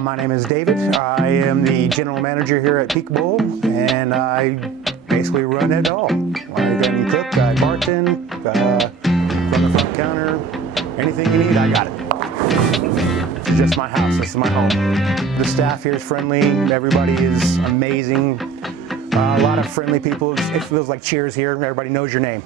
My name is David. I am the general manager here at Peak Bowl, and I basically run it all. I can cook, I bartend, run the front counter, anything you need, I got it. It's just my house, this is my home. The staff here is friendly, everybody is amazing. A lot of friendly people, it feels like Cheers here, everybody knows your name.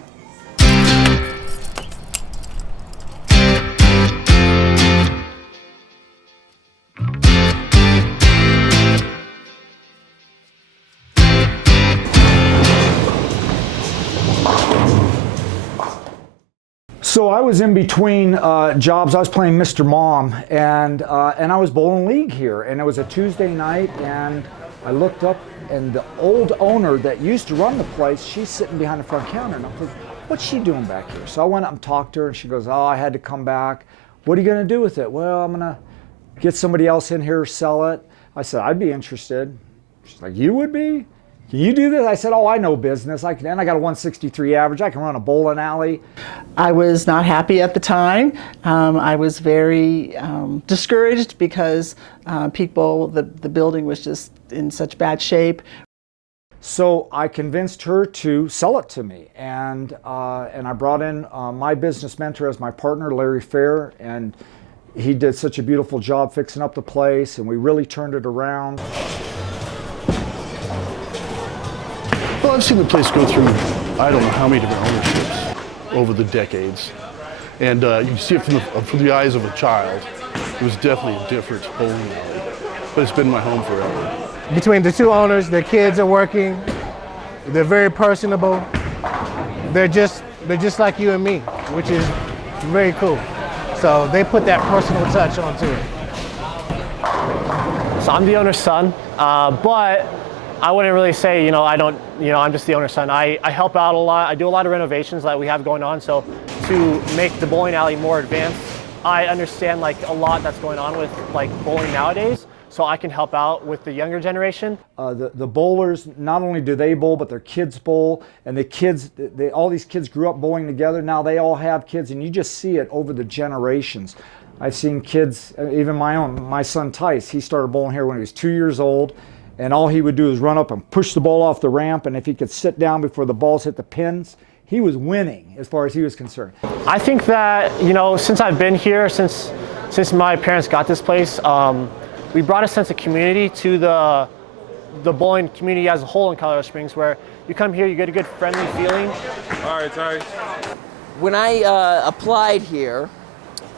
So I was in between jobs. I was playing Mr. Mom, and I was bowling league here, and it was a Tuesday night, and I looked up, and the old owner that used to run the place, she's sitting behind the front counter, and I'm thinking, what's she doing back here? So I went up and talked to her, and she goes, oh, I had to come back. What are you going to do with it? Well, I'm going to get somebody else in here, sell it. I said, I'd be interested. She's like, you would be? Can you do this? I said, oh, I know business. I got a 163 average. I can run a bowling alley. I was not happy at the time. I was very discouraged because Peak Bowl, the building was just in such bad shape. So I convinced her to sell it to me, and I brought in my business mentor as my partner, Larry Fair, and he did such a beautiful job fixing up the place, and we really turned it around. Well, I've seen the place go through, I don't know how many different ownerships over the decades. And you can see it from the eyes of a child. It was definitely a different bowling alley, but it's been my home forever. Between the two owners, their kids are working. They're very personable. They're just like you and me, which is very cool. So they put that personal touch onto it. So I'm the owner's son, but I wouldn't really say, I'm just the owner's son. I help out a lot. I do a lot of renovations that we have going on. So to make the bowling alley more advanced, I understand a lot that's going on with bowling nowadays. So I can help out with the younger generation. The bowlers, not only do they bowl, but their kids bowl. And the kids, all these kids grew up bowling together. Now they all have kids, and you just see it over the generations. I've seen kids, even my son Tice, he started bowling here when he was 2 years old. And all he would do is run up and push the ball off the ramp, and if he could sit down before the balls hit the pins, he was winning as far as he was concerned. I think that, since I've been here, since my parents got this place, we brought a sense of community to the bowling community as a whole in Colorado Springs, where you come here, you get a good friendly feeling. All right, Ty. When I applied here,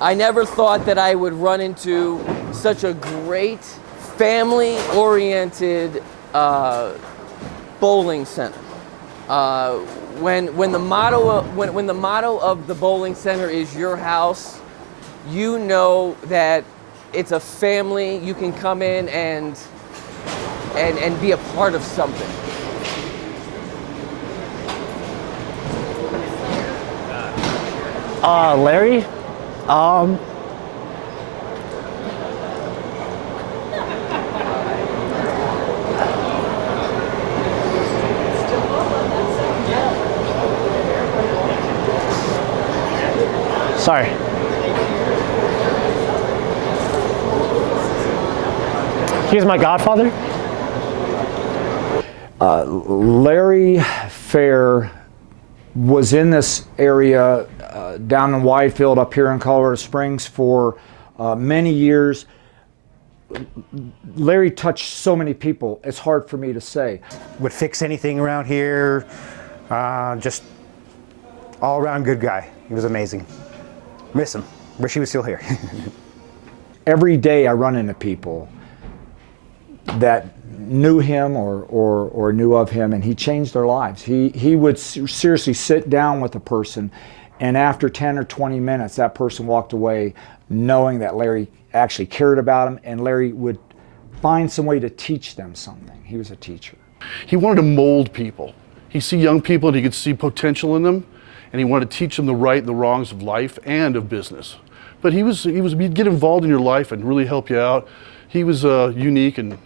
I never thought that I would run into such a great family-oriented bowling center. When the motto of the bowling center is your house, you know that it's a family. You can come in and be a part of something. Larry, sorry. He's my godfather. Larry Fair was in this area down in Widefield up here in Colorado Springs for many years. Larry touched so many people, it's hard for me to say. Would fix anything around here, just all around good guy. He was amazing. Miss him. Wish he was still here. Every day I run into people that knew him or knew of him, and he changed their lives. He would seriously sit down with a person, and after 10 or 20 minutes, that person walked away knowing that Larry actually cared about him, and Larry would find some way to teach them something. He was a teacher. He wanted to mold people. He see young people and he could see potential in them, and he wanted to teach them the right and the wrongs of life and of business. But he'd get involved in your life and really help you out. He was unique and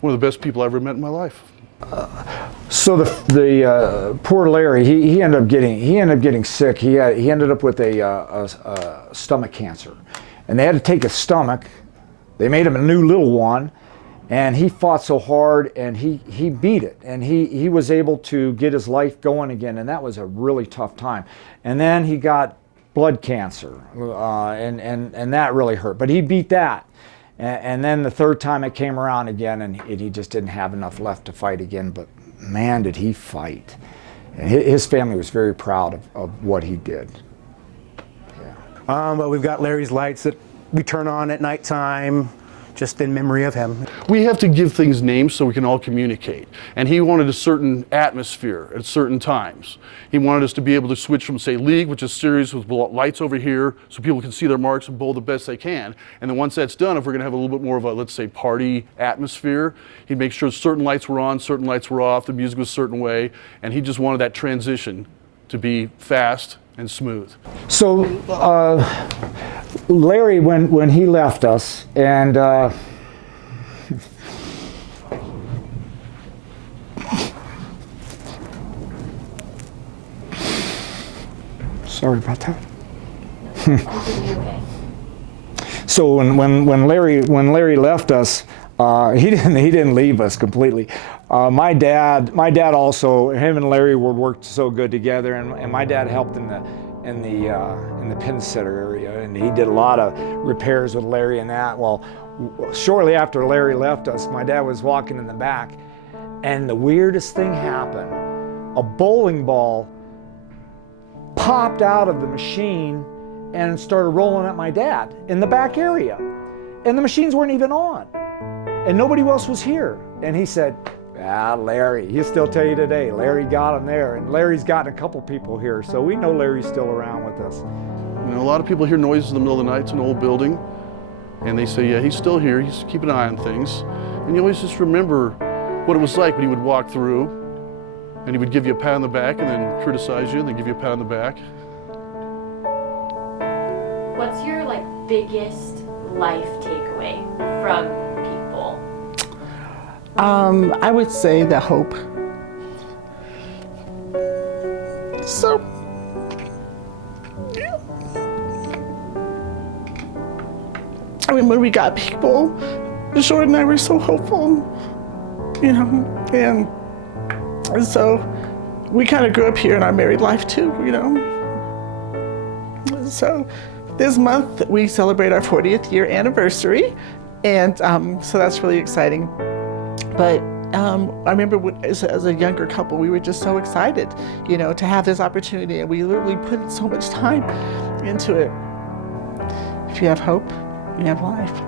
one of the best people I ever met in my life. So the poor Larry, he ended up getting sick. He ended up with a stomach cancer, and they had to take his stomach They made him a new little one, and he fought so hard, and he beat it, and he was able to get his life going again, and that was a really tough time. And then he got blood cancer, and that really hurt, but he beat that. And then the third time it came around again, and he just didn't have enough left to fight again, but man, did he fight. And his family was very proud of what he did. But we've got Larry's lights that we turn on at nighttime, just in memory of him. We have to give things names so we can all communicate. And he wanted a certain atmosphere at certain times. He wanted us to be able to switch from, say, league, which is serious with lights over here, so people can see their marks and bowl the best they can. And then once that's done, if we're going to have a little bit more of a, let's say, party atmosphere, he'd make sure certain lights were on, certain lights were off, the music was a certain way, and he just wanted that transition to be fast and smooth. So Larry, when he left us, and sorry about that. So when Larry left us, he didn't leave us completely. My dad also, him and Larry worked so good together, and my dad helped in the pin setter area, and he did a lot of repairs with Larry and that. Well, shortly after Larry left us, my dad was walking in the back, and the weirdest thing happened. A bowling ball popped out of the machine and started rolling at my dad in the back area, and the machines weren't even on. And nobody else was here. And he said, Larry, he'll still tell you today, Larry got him there. And Larry's gotten a couple people here, so we know Larry's still around with us. You know, a lot of people hear noises in the middle of the night. It's an old building. And they say, yeah, he's still here. He's keeping an eye on things. And you always just remember what it was like when he would walk through, and he would give you a pat on the back and then criticize you and then give you a pat on the back. What's your biggest life takeaway from people? I would say the hope. So, yeah. I mean, when we got people, Jordan and I were so hopeful, and so we kind of grew up here in our married life too, So this month we celebrate our 40th year anniversary, and so that's really exciting. But I remember as a younger couple, we were just so excited, to have this opportunity, and we literally put so much time into it. If you have hope, you have life.